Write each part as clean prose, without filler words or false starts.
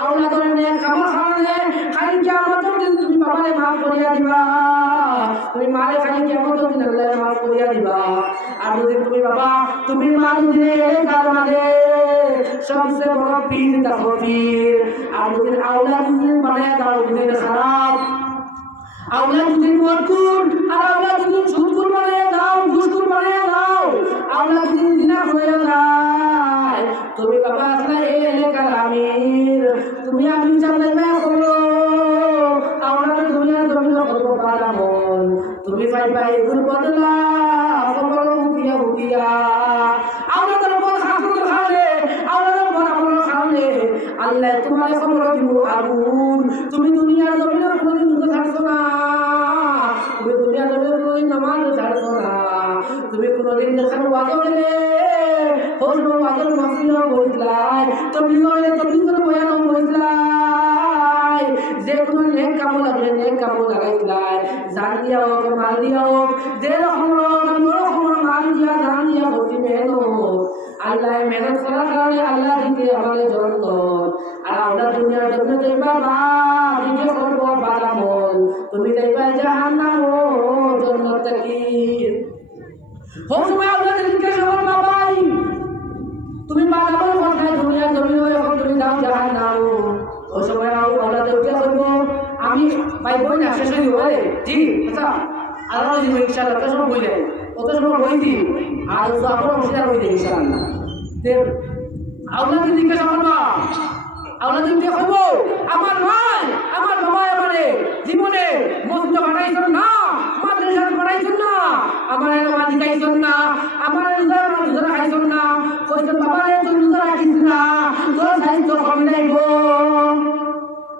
আওলাদের নেক আমল খানে খালি কিয়ামতের দিন তুমি বাবারে মাফ করিয়া দিবা, তুমি মারে খালি কিয়ামতের দিন আল্লাহ মাফ করিয়া দিবা। আর যদি তুমি বাবা তুমি মা যদি কার মানে সবচেয়ে বড় পীর তাকবীর। আর যদি আওলাদ যদি মানে তার যদি খারাপ আওলাদ যদি মরকুন আর আওলাদ যদি সুদকুর বানিয়ে দাও, ঘুষকুর বানিয়ে দাও, আওলাদ যদি জিনা হয়ে যায়, তুমি বাবা আসলে এই এলাকার আমির, তুমি আমি চালাইবা করো আওলাদ দুনিয়া জমিন করবো পারামন, তুমি পাইবা এগুর বদলা খবর উঠিয়া উঠিয়া আওলাদের বড় হাসপাতাল খালে আওলাদের বড় বড় খালে আল্লাহ তোমার খবর দিব আগুন। তুমি দুনিয়ার জমিনে কোনোদিন দুধ ছাড়ছো না, তুমি দুনিয়ার জমিনে কোনোদিন নামাজ ছাড়ছো না, তুমি কোনোদিন দেখার ওয়াদা করলে হোস ওয়াদার মসজিদ বসলাই তুমি করে বয়ান বসলাই, যে কোনো নেক কামো লাগলে নেক কামো লাগাইছিলাই, জান দিয়া হোক মাল দিয়া হোক, যে রকম মাল দিয়া জান দিয়া বসি মেহনত আল্লাহ মেহনত করার কারণে আল্লাহ দিতে আমাদের জন্য। আর আমরা দুনিয়ার জন্য দেখবা না নিজে করবো বাদামল, তুমি দেখবা জাহান্নাম জন্নত থেকে হোক সময় আপনাদের জিজ্ঞাসা করবা ভাই তুমি বাদামল কোথায় দুনিয়ার জমিন এখন তুমি যাও জাহান্নাম, ও সময় আল্লাহদের উঠে করবো আমি ভাই বই না শেষ হয়ে যাবো জি আচ্ছা আল্লাহ দিব ইনশাআল্লাহ কত সময় বই দেয় কত সময় বই দিই আর আপনার অংশীদার বই দেয় ইনশাআল্লাহ। আল্লাহকে জিজ্ঞাসা করবা আল্লাহকে দেখব আমার ভাই আমার বাবা এবারে জীবনে মসজিদ বানাইছেন না, মাদ্রাসা বানাইছেন না, আমার নামাজ শিখাইছেন না, আমার রোজা খাইছেন না, কইছেন বাবা রে তুই রোজা রাখিস না, তোর সাহিত্য কম নাইব,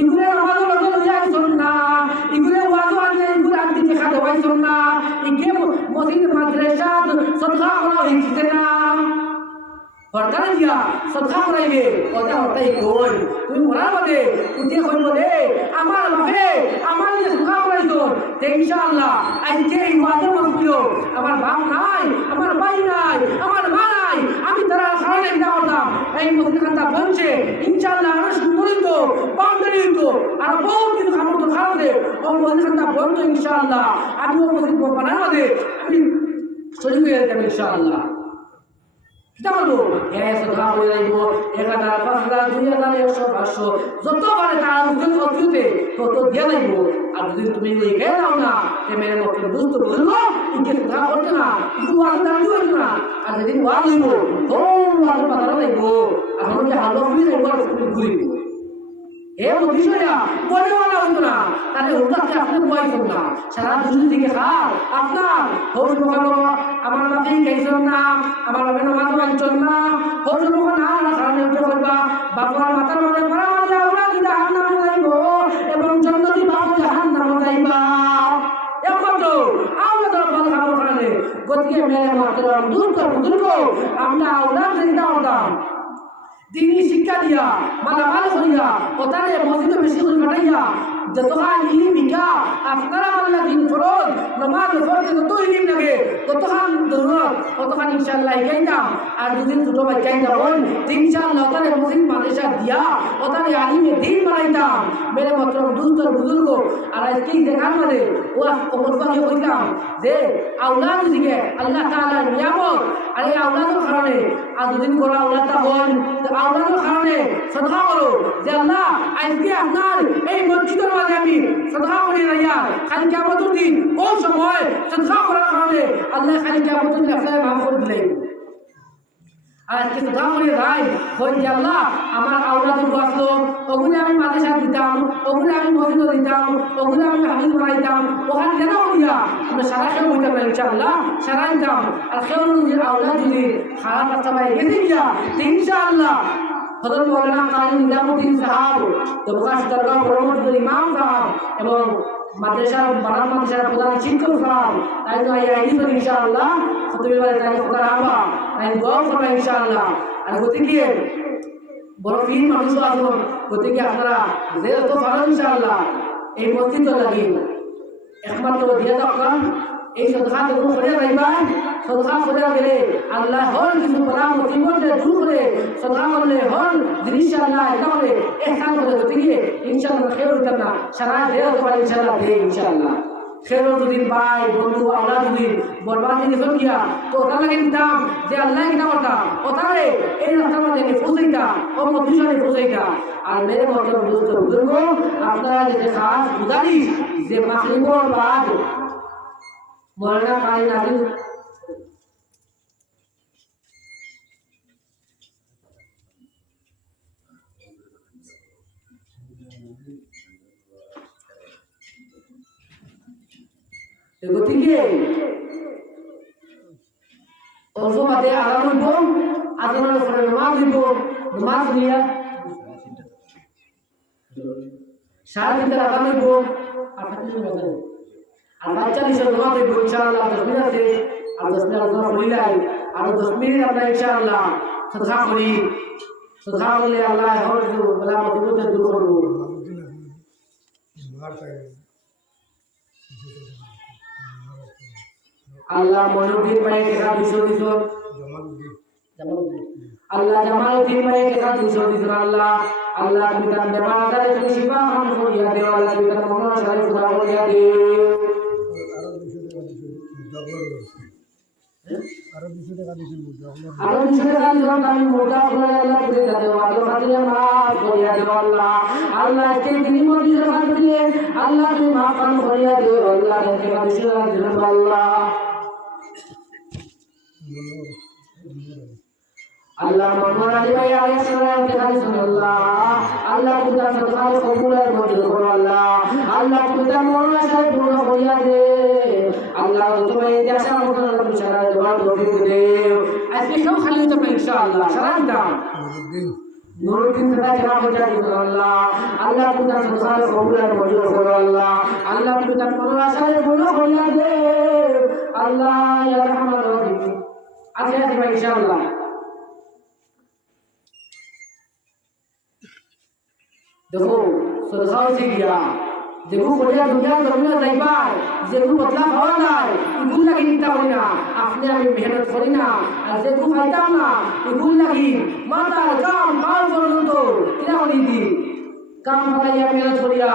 ইগুলো নামাজ রোজা লইয়া আইছেন না, ইগুলো ওয়াজও আনলে ইগুলো আনতে দেখা দেওয়াইছেন না, ইগে মসজিদ মাদ্রাসা সদকা করা হইছে না, হরতাল দিয়া সদকা করাইবে ওটা হরতাই কই তুমি মরার বাদে উঠে কই বলে আমার বাপে আমার যে সদকা করাইছো তে ইনশাআল্লাহ আজকে এই ওয়াজের মসজিদ আমার বাপ নাই, আমার ভাই নাই, আমার মা নাই, আমি তারা কারণে এটা করলাম এই মসজিদটা বলছে ইনশাআল্লাহ আরো সুন্দর হইতো বাউন্ডারি হইতো আর বহুত কিছু খাবার তো খাওয়াতে ও মসজিদটা বলতো ইনশাআল্লাহ আমি ও মসজিদ বানার বাদে আমি শরীর হয়ে যেতাম ইনশাআল্লাহ। কিতা বলবো সদকা করে যাইব 1000 5000 2000 100 500 যত পারে তার অতিতে তত দিয়ে যাইব। আর যদি তুমি লিখে দাও না তে মেরে মত বুঝতে বুঝলো ইকে সদকা করতে না ইকু ওয়াজ দাঁড়ি হইতো না, আর যেদিন ওয়াজ হইব ও ওয়াজ পাতা যাইব আর আমি হালো ফ্রি যাইব আর ঘুরিব এ বিষয়টা বলে বলা হইতো না, তাহলে ওটাকে আপনি বয়সেন না সারা দুজন দিকে খাও আপনার হোস মহানো আমার বাপে খাইছেন না, আমার বাপে নামাজ মানছেন না, হোস মহানা কারণে উঠে করবা বাবার মাথার মধ্যে পড়া মাঝে ওরা দিদা হাত নামে যাইব এবং জন্নতি বাবু জাহান নামে যাইবা একমাত্র আমরা তো বল খাবো কারণে গতিকে মেরে মাত্র দুর্গ আমরা ওরা চিন্তা করতাম দিনী শিক্ষা দিয়া মালামাল করিয়া ওটারে মসজিদে বেশি করে কাটাইয়া যতখান ইলিম শিক্ষা আপনারা আল্লাহ দিন ফরজ নামাজ ফরজ যত ইলিম লাগে ততখান জরুরত ততখান ইনশাআল্লাহ শিখাইতাম। আর দুদিন ছোট বাচ্চাই যাবেন ইনশাআল্লাহ ওটারে মসজিদ মাদ্রাসা দিয়া ওটারে আলিমে দিন বানাইতাম মেরে মাত্র বুজুর্গ। আর আজকে দেখার মাঝে ও অবস্থাকে কইতাম যে আওলাদ দিকে আল্লাহ তাআলার নিয়ামত আর এই আওলাদের কারণে আর দুদিন করে আওলাদটা হন আওলাদের কারণে সদকা করো যে আল্লাহ আজকে আপনার এই মসজিদের মাঝে আমি সদকা করি রাইয়া খালি কিয়ামতের দিন ও সময় সদকা করার কারণে আল্লাহ খালি কিয়ামতের দিন আপনাকে মাফ করে দিলেন। আর আজকে সদকা করে রাই হই যে আল্লাহ আমার আওলাদের বাঁচলো ওগুলো আমি মাদ্রাসা দিতাম, ওগুলো আমি মসজিদ দিতাম, ওগুলো আমি হাফিজ বানাইতাম, ওখানে দেখা করিয়া আমরা সারা খেয়ে বইতে পারি ইনশাআল্লাহ সারা দিতাম। আর কেউ যদি আওলাদ যদি খারাপ রাস্তা পাই গেছে গিয়া ইনশাআল্লাহ হযরত মাওলানা কাজী নিজামুদ্দিন সাহেব দরগাহ দরগাহ পরমহংস ইমাম সাহেব এবং মাদ্রাসার বারাম মাদ্রাসার প্রধান শিক্ষক সাহেব তাই তো এই ইনশাআল্লাহ খুতবে বারে তাই কথা রাখবা তাই দোয়া করবা ইনশাআল্লাহ। আর গতিকে বড় ফির মানুষ আসুন গতিকে আপনারা যে তো পারেন ইনশাআল্লাহ এই মসজিদ লাগি একমাত্র দিয়ে থাকা এই সদকা যখন করে যাইবা সদকা করে গেলে আল্লাহ হর কিছু বলা মুসিবতে দূর করে সদকা করলে হর জিনিস আল্লাহ এটা করে ইহসান করে দিতে ইনশাআল্লাহ খেয়ে উঠতাম না সারা দেহ করে ইনশাআল্লাহ দে ইনশাআল্লাহ খেরো দুদিন ভাই বন্ধু আল্লাহ দুদিন বরবাদ জিনিস গিয়া তো ওটা লাগে নিতাম যে আল্লাহ কিনা কথা ওটারে এই রাস্তার মধ্যে পৌঁছাইতা ও মধ্যে পৌঁছাইতা আর মেরে মতো বুজুর্গ আপনারা যে খাস গুজারিশ যে মাখরিবর বাদ মরনা কাই নাজিল গতিকে অল্প মাঠে আরাম হইব আজানের পরে নামাজ হইব নামাজ দিয়া 3:30 আরাম হইব আর বাচ্চা নিশ্চয় নামাজ হইব ইনশাআল্লাহ 10 মিনিট আছে আর 10 মিনিট আলোচনা করিলাই আর 10 মিনিট আমরা ইনশাআল্লাহ সদকা করি সদকা করলে আল্লাহ হর বলা মুসিবত দূর করব আল্লাহ মনুদ্দিন ভাই টাকা 200 দিছো আল্লাহ জামালউদ্দিন ভাই টাকা 200 দিছো আল্লাহ আল্লাহ তুমি তার বেমার আজারে তুমি শিফা দান করিয়া দাও আল্লাহ তুমি তার মন আশায় পুরা করিয়া দাও আরো 200 টাকা দিছো আমি মোটা করে আল্লাহ করে দাও আল্লাহ খালিয়া মাফ করিয়া দাও আল্লাহ আল্লাহ কে দিন মধ্যে টাকা দিয়ে আল্লাহ তুমি মাফ করিয়া দাও আল্লাহ কে 200 টাকা দিও আল্লাহ আল্লাহ মোহাম্মদ আলী ভাই আলাইহিস সালাম কে আল্লাহ আল্লাহ তুমি তার সদকা কবুলের মঞ্জুর করো আল্লাহ আল্লাহ তুমি তার মন আশায় পূর্ণ করিয়া দে আল্লাহ তুমি এই আশা মত আল্লাহ সারা দোয়া তৌফিক দেও আজকে সব খালি হতে পারে ইনশাআল্লাহ সারা দাম নুরুদ্দিন সাদা জানা হয়ে আল্লাহ আল্লাহ তুমি তার সদকা কবুলের মঞ্জুর করো আল্লাহ আল্লাহ তুমি তার মন আশায় পূর্ণ করিয়া দে আল্লাহ ইয়া রহমান রহিম আজকে আসবে ইনশাআল্লাহ देखो सदकाओं से किया देखो बढ़िया दुनिया जमीन जाइबा जेगु बदला खावा যায় ইগুল লাগি নিতা করি না আপনি আমি মেহনত করি না আর যেগু খাইতাম না ইগুল লাগি মাথার কাম কাল পর্যন্ত কিনা করি দি কাম ফালাইয়া মেহনত করিয়া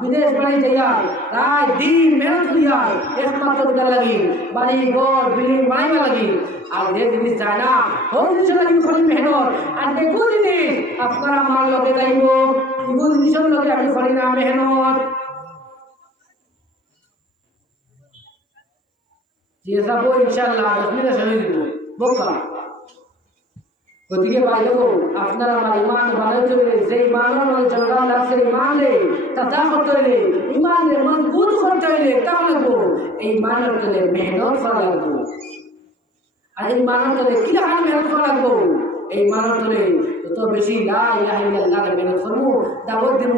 বিদেশ বাড়ি যাইয়া রাত দিন মেহনত করিয়া একমাত্র বিদার লাগি বাড়ি ঘর বিল্ডিং বানাইবা লাগি আর যে জিনিস চায় না ওই জিনিস লাগি করি মেহনত আর দেখো জিনিস আপনারা আমার লগে যাইব এগুলো জিনিসের লগে আমি করি না মেহনত যে যাবো ইনশাআল্লাহ 10 মিনিট সময় দিব বোকা গতিকে ভাই দেখো আপনারা আমার ইমান বানাইতে হইলে যে ইমানের মধ্যে জড়া লাগছে ইমানে তাজা করতে হইলে ইমানে মজবুত করতে হইলে তাহলে এই ইমানের তলে মেহনত করা লাগবে আর এই ইমানের তলে কি রকম মেহনত করা লাগবে এই ইমানের তলে যত বেশি লা ইলাহা ইল্লাল্লাহ মেহনত করব দাওয়াত দেব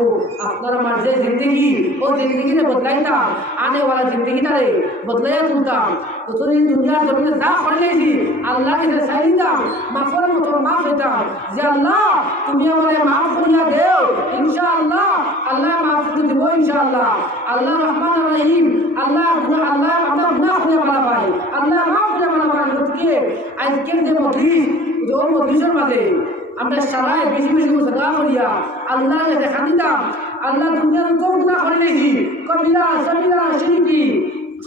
আপনারা আমার যে জিন্দগি ও জিন্দগিতে বদলাইতাম আনে वाला জিন্দগিটারে বদলাইয়া তুলতাম যতদিন দুনিয়ার জমিনে যা করলেছি আল্লাহকে চাইতাম মাফের মতো মাফ হইতাম যে আল্লাহ তুমি আমারে মাফ করিয়া দেও ইনশাআল্লাহ আল্লাহ মাফ করে দেব ইনশাআল্লাহ আল্লাহ রহমান রহিম আল্লাহ আমরা গুনাহ করে বলা পাই আল্লাহ মাফ করে বলা পাই গতিকে আজকের যে মজলিস ওই মজলিসের মাঝে আমরা সবাই বেশি বেশি সাদা করিয়া আল্লাহকে দেখা দিতাম আল্লাহ দুনিয়ার যত গুনাহ করে নিয়েছি কবিরা সবিরা শিরকি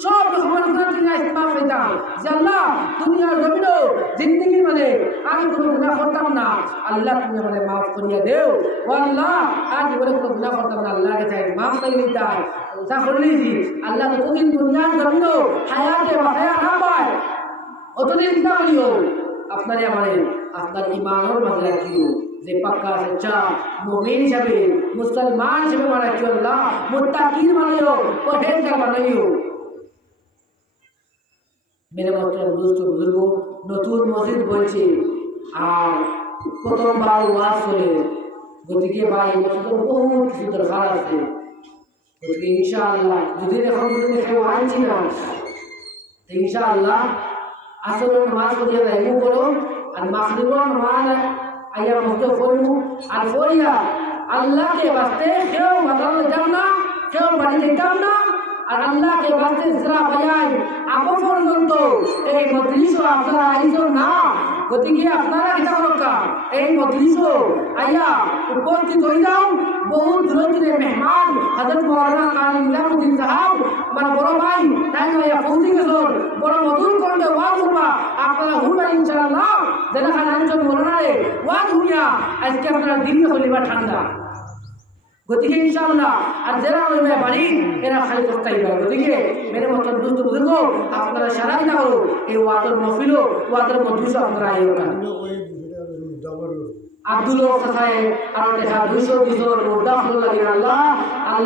সব রকমের গুনাহ থেকে ইসমাফ হইতাম যে আল্লাহ দুনিয়ার জমিনে জিন্দগির মানে আমি কোনো গুনাহ করতাম না আল্লাহ তুমি আমাকে মাফ করিয়া দেও ও আল্লাহ আজ বলে কোনো গুনাহ করতাম না আল্লাহকে চাই মাফ চাই নিতাই যা করে নিয়েছি আল্লাহ যতদিন দুনিয়ার জমিনে হায়াতে বাঁচায়া না পায় অতদিন না বলিও আপনারে আমারে আপনার ইমানের মাঝে রাখিও যে পাক্কা সচ্চা মুমিন হিসাবে মুসলমান হিসাবে মারা কি আল্লাহ মুত্তাকিন বানাইও পরহেজগার বানাইও मेरे मोहतरम दोस्तों बुजुर्गो নতুন মসজিদ বলছে আর প্রথমবার ওয়াজ করে গতিকে ভাই মসজিদের বহুত কিছু দরকার আছে গতিকে ইনশাআল্লাহ যদি এখন তুমি কেউ আনছি না ইনশাআল্লাহ আসরের নামাজ পড়িয়া লাইমু করো আর মাগরিবের নামাজ আইয়া মসজিদ পড়মু আর পড়িয়া আল্লাহকে বাস্তে কেউ বাজারে যাব না কেউ বাড়ি যেতাম না আর আল্লাহকে বাঁচতে সেরা বাজায় আপন পর্যন্ত এই মজলিসও আপনারা আইসন না। গতিকে আপনারা এটা রক্ষা এই মজলিসও আইয়া উপস্থিত হয়ে যাও। বহু দূর দূরে মেহমান হযরত মাওলানা কাজী নিজামুদ্দিন সাহেব আমার বড় ভাই তাই ভাইয়া ফৌজি গেছর বড় মধুর কণ্ঠে ওয়াজ করবা আপনারা হুনবেন ইনশাআল্লাহ। যেটা খান আনছেন মৌলানারে ওয়াজ হুনিয়া আজকে আপনারা দিল্লি হলিবা ঠান্ডা। গতিকে ইনশাআল্লাহ আর যারা রইবে বাড়ি এরা খালি করতেই পারে। গতিকে মেরে মতন দুস্থ বুজুর্গ আপনারা সারাই না হলো এই ওয়াদের মহফিল ওয়াদের মজলিস আপনারা আইও না। আব্দুল সাহেব আর দেখা 200 মুর্দা হলো লাগে আল্লাহ আল্লাহ